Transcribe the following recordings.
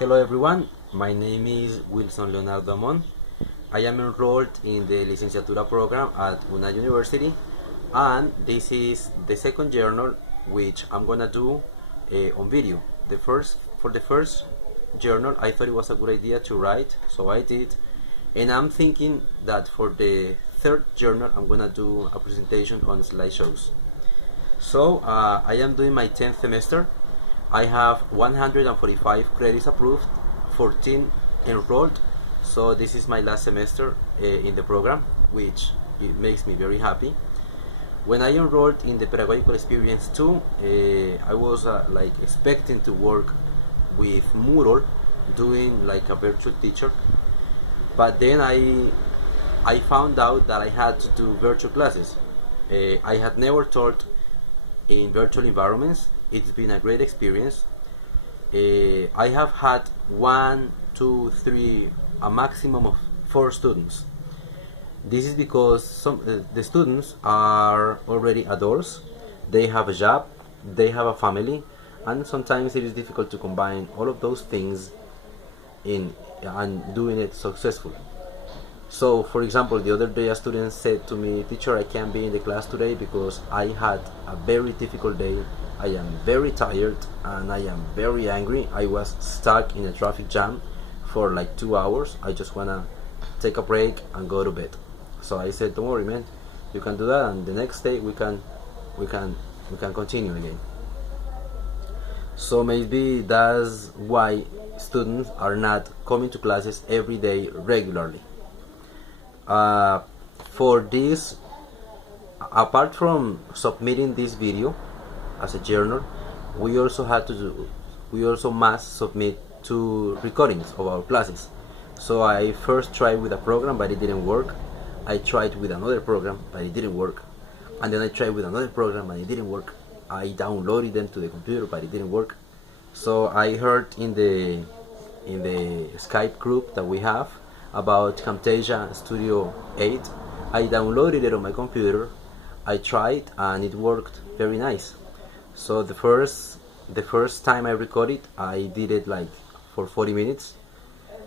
Hello everyone, my name is Wilson Leonardo Amon. I am enrolled in the Licenciatura program at UNA University, and this is the second journal which I'm gonna do on video. For the first journal, I thought it was a good idea to write, so I did, and I'm thinking that for the third journal, I'm gonna do a presentation on slideshows. So I am doing my 10th semester. I have 145 credits approved, 14 enrolled. So this is my last semester in the program, which it makes me very happy. When I enrolled in the Pedagogical Experience 2, I was like expecting to work with Moodle, doing like a virtual teacher. But then I found out that I had to do virtual classes. I had never taught in virtual environments. It's been a great experience. I have had one, two, three, a maximum of 4 students. This is because the students are already adults. They have a job, they have a family, and sometimes it is difficult to combine all of those things in and doing it successfully. So, for example, the other day a student said to me, "Teacher, I can't be in the class today because I had a very difficult day. I am very tired and I am very angry. I was stuck in a traffic jam for like 2 hours. I just wanna take a break and go to bed." So I said, "Don't worry, man. You can do that, and the next day we can continue again." So maybe that's why students are not coming to classes every day regularly. uh, for this, apart from submitting this video as a journal, we also must submit 2 recordings of our classes. So I first tried with a program, but it didn't work. I tried with another program, but it didn't work. And then I tried with another program, and it didn't work. I downloaded them to the computer, but it didn't work. So I heard in the Skype group that we have about Camtasia Studio 8. I downloaded it on my computer. I tried and it worked very nice. So the first time I recorded, I did it like for 40 minutes.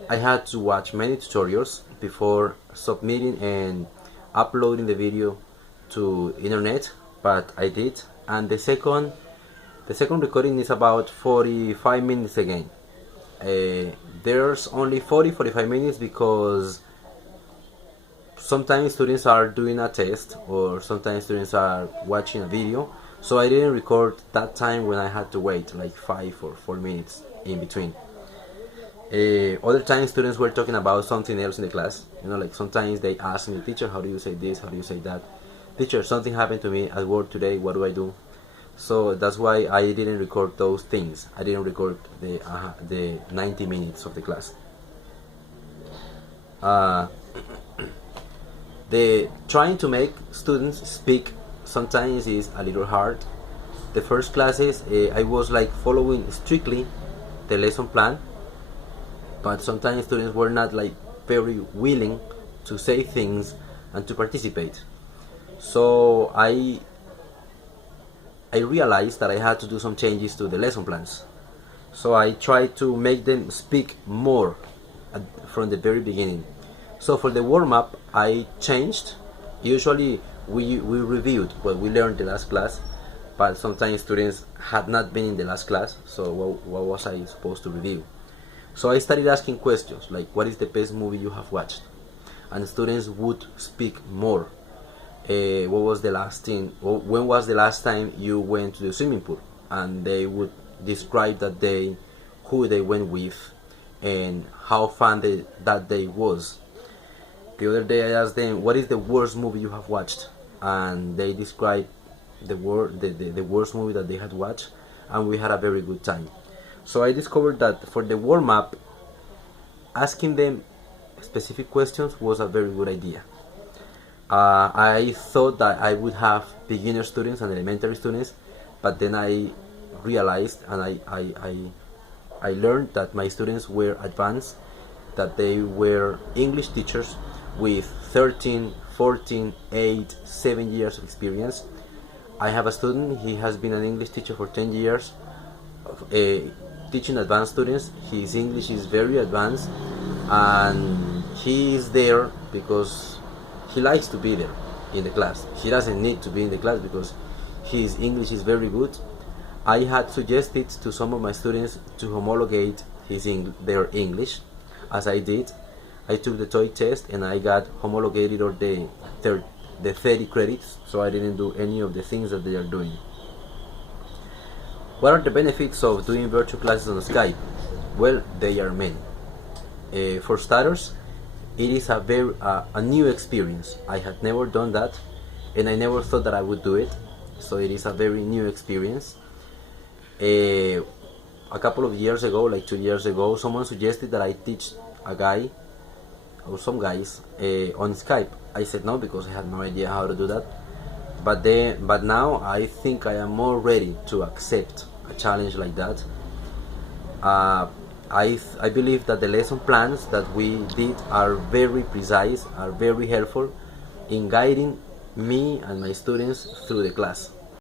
I had to watch many tutorials before submitting and uploading the video to internet, but I did. And the second recording is about 45 minutes again. There's only 45 minutes because sometimes students are doing a test or sometimes students are watching a video, so I didn't record that time when I had to wait like 5 or 4 minutes in between. Other times students were talking about something else in the class. Like sometimes they ask me, "Teacher, how do you say this? How do you say that? Teacher, something happened to me at work today. What do I do?" So that's why I didn't record those things. I didn't record the 90 minutes of the class. Uh, the trying to make students speak sometimes is a little hard. The first classes, I was like following strictly the lesson plan, but sometimes students were not like very willing to say things and to participate. So I realized that I had to do some changes to the lesson plans. So I tried to make them speak more from the very beginning. So for the warm-up, I changed. Usually we reviewed what we learned the last class, but sometimes students had not been in the last class, so what was I supposed to review? So I started asking questions like, "What is the best movie you have watched?" And students would speak more. What was the last thing? When was the last time you went to the swimming pool? And they would describe that day, who they went with, and how fun that day was. The other day I asked them, "What is the worst movie you have watched?" And they described the worst movie that they had watched, and we had a very good time. So I discovered that for the warm up, asking them specific questions was a very good idea. I thought that I would have beginner students and elementary students, but then I realized and I learned that my students were advanced, that they were English teachers with 13, 14, 8, 7 years of experience. I have a student, he has been an English teacher for 10 years. teaching advanced students. His English is very advanced, and he is there because he likes to be there in the class. He doesn't need to be in the class because his English is very good. I had suggested to some of my students to homologate their English, as I did. I took the TOEIC test and I got homologated or the 30 credits, so I didn't do any of the things that they are doing. What are the benefits of doing virtual classes on Skype? Well, they are many. For starters, it is a new experience. I had never done that, and I never thought that I would do it, so it is a very new experience. A couple of years ago, like 2 years ago, someone suggested that I teach a guy or some guys on Skype. I said no because I had no idea how to do that. But now I think I am more ready to accept a challenge like that. I believe that the lesson plans that we did are very precise, are very helpful in guiding me and my students through the class.